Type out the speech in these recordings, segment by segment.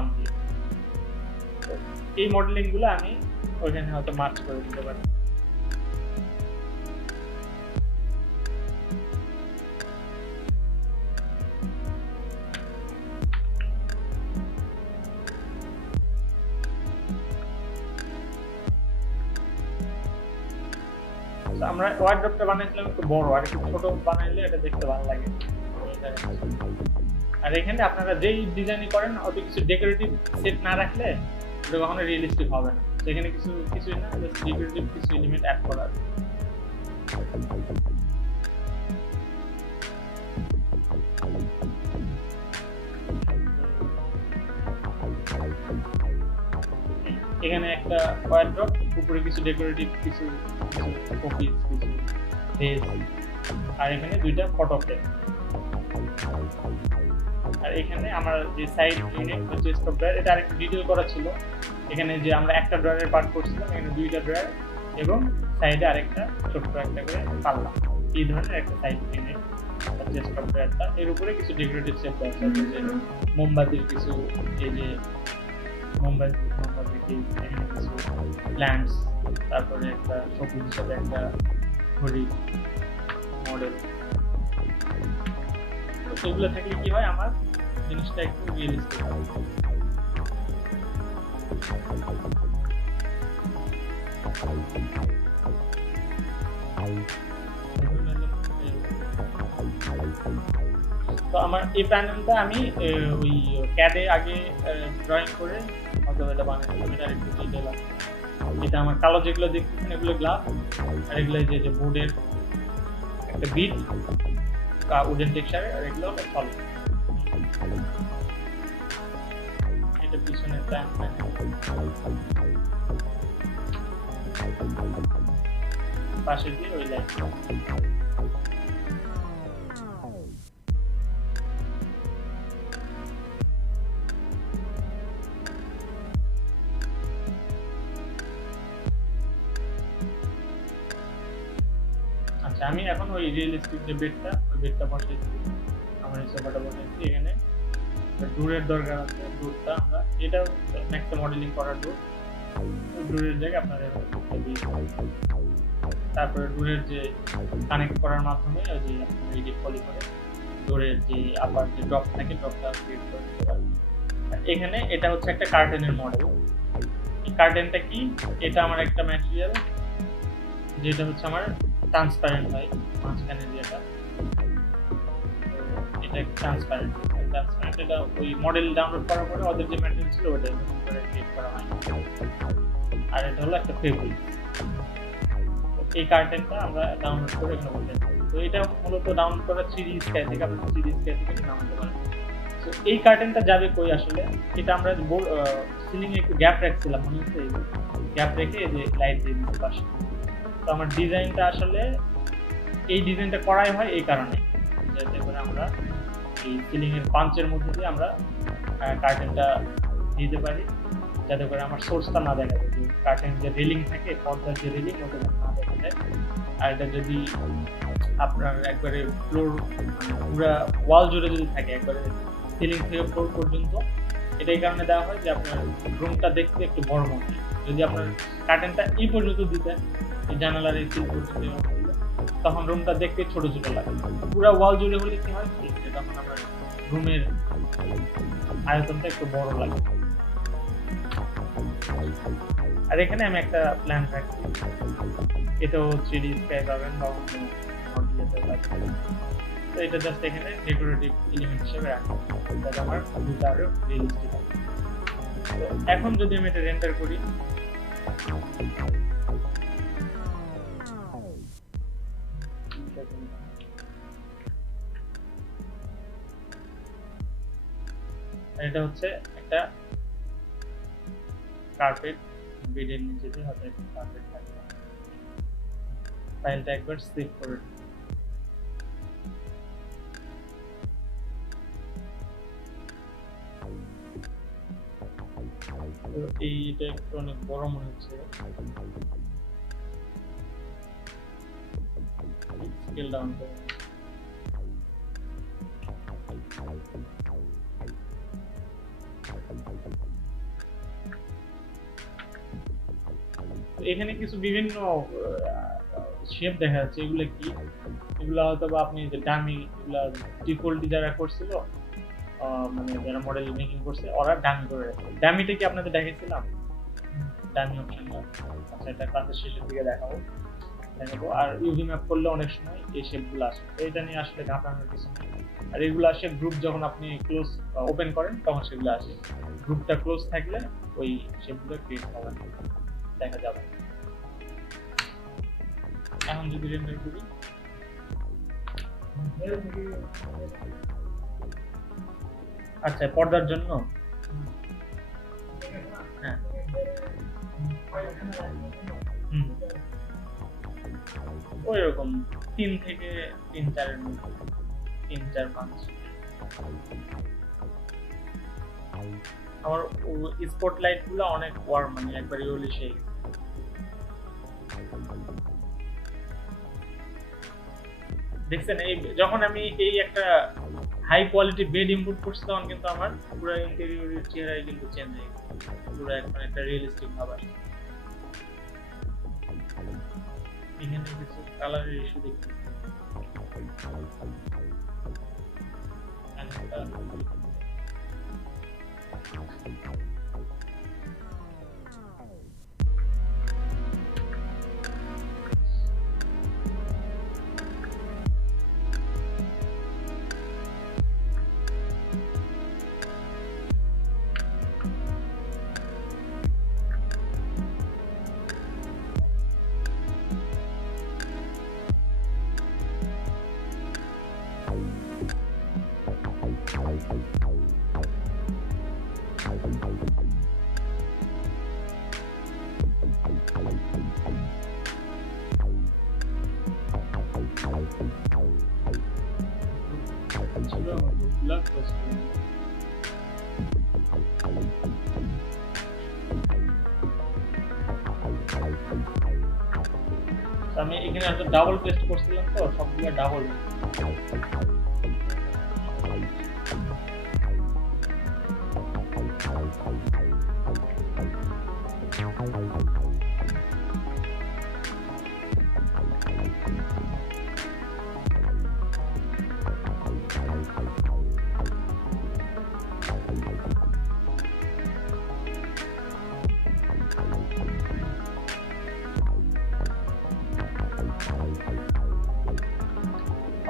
1 দিয়ে। তো এই মডেলিংগুলো আমি ওইখানে হয়তো মার্চ করে দিতে পারি। আমরা ওয়ার্ড্রপটা বানাইছিলাম একটু বড়, আর একটু ছোট বানাইলে এটা দেখতে ভালো লাগে। আর এখানে আপনারা যেই ডিজাইনই করেন অত কিছু ডেকোরেটিভ সেট না রাখলে এটা কখনো রিয়েলিস্টিক হবে না। সেখানে কিছুই না, জাস্ট ডেকোরেটিভ কিছু এলিমেন্ট অ্যাড করা। এখানে একটা ওয়ার্ড্রপ, উপরে কিছু ডেকোরেটিভ কিছু শোপিস, কিছু ভেজ, আর এখানে দুইটা ফটো ফ্রেম। আর এখানে আমার যে সাইড ইউনিট হচ্ছে স্টপ ড্রয়ার, এটা আরেকটু ডিটেইল করা ছিল। এখানে যে আমরা একটা ড্রয়ারের পার্ট করছিলাম, এখানে দুইটা ড্রয়ার এবং সাইডে আরেকটা ছোট্ট একটা করে পাল্লা, এই ধরনের একটা সাইড ইউনিট হচ্ছে স্টপ ড্রয়ারটা। এর উপরে কিছু ডেকোরেটিভ সেট দেওয়া আছে, যে মোমবাতির কিছু, এই যে মোমবাতি কিছু প্ল্যান্টস, তারপরে একটা সবুজ হিসাবে একটা ঘড়ি মডেল। তো সেগুলো থাকলে কি হয়, আমার জিনিসটা একটু রিয়েলিস্টিক হয়। তো আমার এই প্যানেলটা আমি ওই ক্যাডে আগে ড্রয়িং করে হয়তো এটা বানিয়েছিলাম। এটা একটু ডিটেইল আছে। এটা আমার কালো যেগুলো দেখতেছেন এগুলো গ্লাস, আর এগুলো যে বোর্ডের একটা বিট উডেন টেক্সচার, আর এগুলো সলিড। এটা পিছনে প্ল্যান পাশে দিয়ে ওই লাইন। আচ্ছা, আমি এখন ওই রিয়েলিস্টিক যে বেডটা, ওই বেডটা বসাইছি, আমার এই সোফাটা বসাইছি। এখানে ডোরের দরকার আছে। ডোরটা আমরা, এটা ম্যাক্সে মডেলিং করার ডোর, ডোরের জায়গায় আপনারা তারপরে ডোরের যে কানেক্ট করার মাধ্যমে ওই যে আপনারা এডিট পলি করে ডোরের যে আপার যে ড্রপ থাকে, ড্রপটা ক্রিয়েট করে দিতে পারবেন। এখানে এটা হচ্ছে একটা কার্টেনের মডেল। এই কার্টেনটা কি, এটা আমার একটা ম্যাটেরিয়াল যেটা হচ্ছে আমার ট্রান্সপারেন্ট হয় মাঝখানে যেটা, এটা ট্রান্সপারেন্ট। এটা ওই মডেল ডাউনলোড করার পরে ওদের যে ম্যাটেরিয়াল ছিল ওটা ক্রিয়েট করা হয়। আর এটা হলো একটা ফেব্রিক। এই কার্টেনটা আমরা ডাউনলোড করে এখানে বসাই। তো এটা মূলত ডাউনলোড করা 3D স্ক্যান থেকে, আপনি 3D স্ক্যান থেকে নামাতে পারেন। তো এই কার্টেনটা যাবে কই আসলে, এটা আমরা সিলিং এ একটু গ্যাপ রাখছিলাম, মনে হচ্ছে গ্যাপ রেখে এই যে লাইট দিয়ে দিতে পারছি। তো আমার ডিজাইনটা আসলে এই ডিজাইনটা করাই হয় এই কারণে, যাতে করে আমরা এই সিলিং এর পাঞ্চের মধ্যে দিয়ে আমরা কার্টেনটা দিতে পারি, যাতে করে আমার সোর্সটা না দেখা যায়। যে কার্টেন যে রেলিং থাকে, পর্দার যে রেলিং, ওটা না দেখা যায়। আর এটা যদি আপনার একবারে ফ্লোর পুরা ওয়াল জুড়ে যদি থাকে, একবারে সিলিং থেকে ফ্লোর পর্যন্ত, এটাই কারণে দেওয়া হয় যে আপনার রুমটা দেখতে একটু বড় মনে হয়। যদি আপনার কার্টেনটা এই পর্যন্ত দিতেন, এই জানালার এই সিল পর্যন্ত, তখন রুমটা দেখতে ছোট ছোট লাগে। পুরা ওয়াল জুড়ে হলে কি হয়, তখন আমার রুমের আয়তনটা একটু বড় লাগে। আর এখানে আমি একটা প্ল্যান রাখছি, এটাও 3D স্কাই পাবেন বা তো এটা জাস্ট এখানে ডেকোরেটিভ এলিমেন্ট হিসেবে রাখবো, যাতে আমার ভিউটা আরো রিয়েলিস্টিক হয়। তো এখন যদি আমি এটা রেন্ডার করি, এটা হচ্ছে একটা কার্পেট, বেডের নিচে দিয়ে হয়তো একটা কার্পেট থাকবে। ফাইলটা একবার সেভ করে তো এইটা একটু অনেক বড় মনে হচ্ছে, স্কেল ডাউন করে। এখানে কিছু বিভিন্ন শেপ দেখা যাচ্ছে, এগুলো কি? এগুলো হয়তো বা আপনি যে ডামি, এগুলা ডিফল্ট যারা করছিল, মানে যারা মডেল মেকিং করছে ওরা ডামি করে রাখছে। ডামিটা কি আপনাদের দেখাইছিলাম? ডামি অপশনটা, আচ্ছা এটা ক্লাসের শেষের দিকে দেখাবো। আর ইউভি ম্যাপ করলে অনেক সময় এই শেপগুলো আসে, তো এটা নিয়ে আসলে ঘাটানোর কিছু নেই। আর এগুলো আসে গ্রুপ যখন আপনি ক্লোজ ওপেন করেন তখন সেগুলো আসে, গ্রুপটা ক্লোজ থাকলে ওই শেপগুলো ক্রিয়েট হবে না, দেখা যাবে। এখন যদি রেন্ডার করি, আচ্ছা পর্দার জন্য হ্যাঁ ওই রকম 3 থেকে 3-4 এর মধ্যে, 3-4-5। আমার স্পটলাইট গুলো অনেক ওয়ার্ম, মানে একবারে ইউলিশ হয়ে গেছে। দেখছেন এই যখন আমি এই একটা হাই কোয়ালিটি বেড ইনপুট করছি তখন কিন্তু আমার পুরো ইন্টেরিয়রের চেহারাই কিন্তু চেঞ্জ হয়ে গেছে, পুরো একদম একটা রিয়েলিস্টিক ভাব আসছে। এখানে কিছু কালারের ইস্যু দেখতে আমি এখানে একটা ডাবল পেস্ট করছিলাম, তো সবগুলো ডাবল।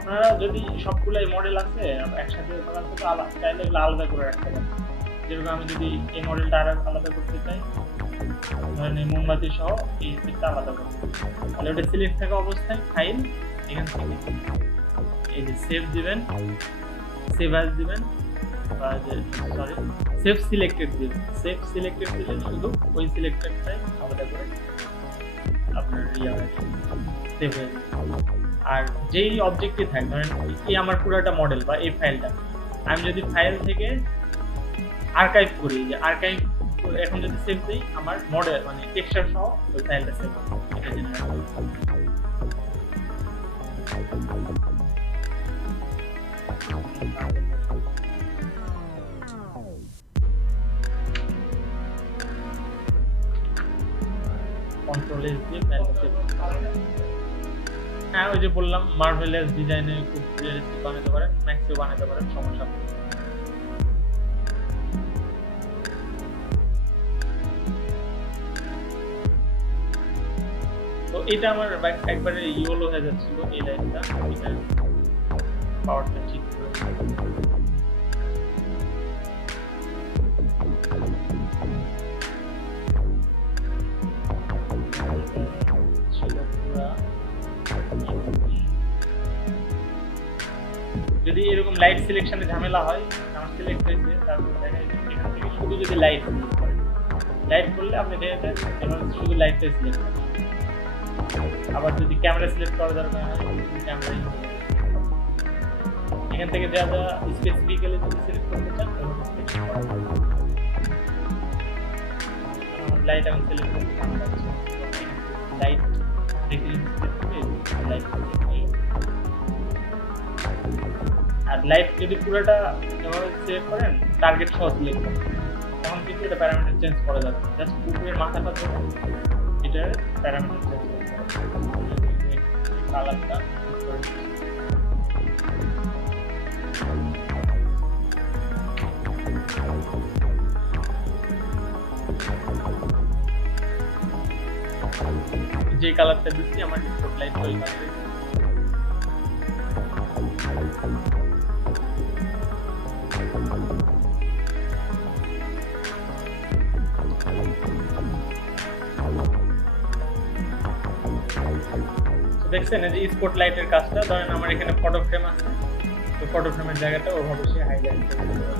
আপনারা যদি সবগুলাই মডেল আছে একসাথে বানাতে চাইলে এগুলো আলাদা করে রাখতে পারেন। যেরকম আমি যদি এই মডেলটা আলাদা করতে চাই, ধরেন এই মোমবাতি সহ এই সেটটা আলাদা করতে, তাহলে ওটা সিলেক্ট থাকা অবস্থায় ফাইল, এখান থেকে এই যে সেভ দিবেন, সেভ অ্যাজ দিবেন, বা সরি সেভ সিলেক্টেড দিবেন। সেভ সিলেক্টেড দিলে শুধু ওই সিলেক্টেডটাই আলাদা করে আপনার সেভ হয়ে যাবে। আর যেই অবজেক্টই থাকে, ধরেন এই আমার পুরোটা মডেল বা এই ফাইলটা, আমি যদি ফাইল থেকে আর্কাইভ করি, যে আর্কাইভ এখন যদি সেভ দিই, আমার মডেল মানে টেক্সচার সহ ওই ফাইলটা সেভ হবে, এটা জেনারেট হবে। কন্ট্রোল এস দিয়ে ফাইলটা সেভ হবে। হ্যাঁ ওই যে বললাম মার্ভেলাস ডিজাইনে খুব রিয়েলিস্টিক বানাতে পারেন, ম্যাক্সিও বানাতে পারেন, সমস্যা নেই। তো এটা আমার একবারে ইয়েলো হয়ে যাচ্ছিল এই লাইনটা, এটা পাওয়ারটা ঠিক করে যদি এরকম লাইট সিলেকশনে ঝামেলা হয়, আমার সিলেক্ট হয়েছে, তারপর দেখা যায় এখান থেকে শুধু যদি লাইট সিলেক্ট করেন, লাইট করলে আপনি দেখে যান এবার শুধু লাইটটাই সিলেক্ট করেন। আবার যদি ক্যামেরা সিলেক্ট করা দরকার হয়, ক্যামেরা এখান থেকে যা যা স্পেসিফিক্যালি যদি সিলেক্ট করতে চান তাহলে সিলেক্ট করা হবে। লাইট আমি সিলেক্ট করতে চান, লাইট দেখে সিলেক্ট করে লাইট, আর লাইট যদি পুরোটা এভাবে সিলেক্ট করেন টার্গেট সহ সিলেক্ট করেন, এটা প্যারামিটার চেঞ্জ করা যাবে না, জাস্ট উপরের মাথাটা ধরে এটার প্যারামিটার চেঞ্জ করতে হবে। কালারটা যে কালারটা দিচ্ছি আমার স্পটলাইট ওই কালারে। দেখছেন এই যে স্পটলাইটের কাজটা, ধরেন আমার এখানে ফটো ফ্রেম আছে, তো ফটো ফ্রেমের জায়গাটা ওভাবে সে হাইলাইট করে দেবে।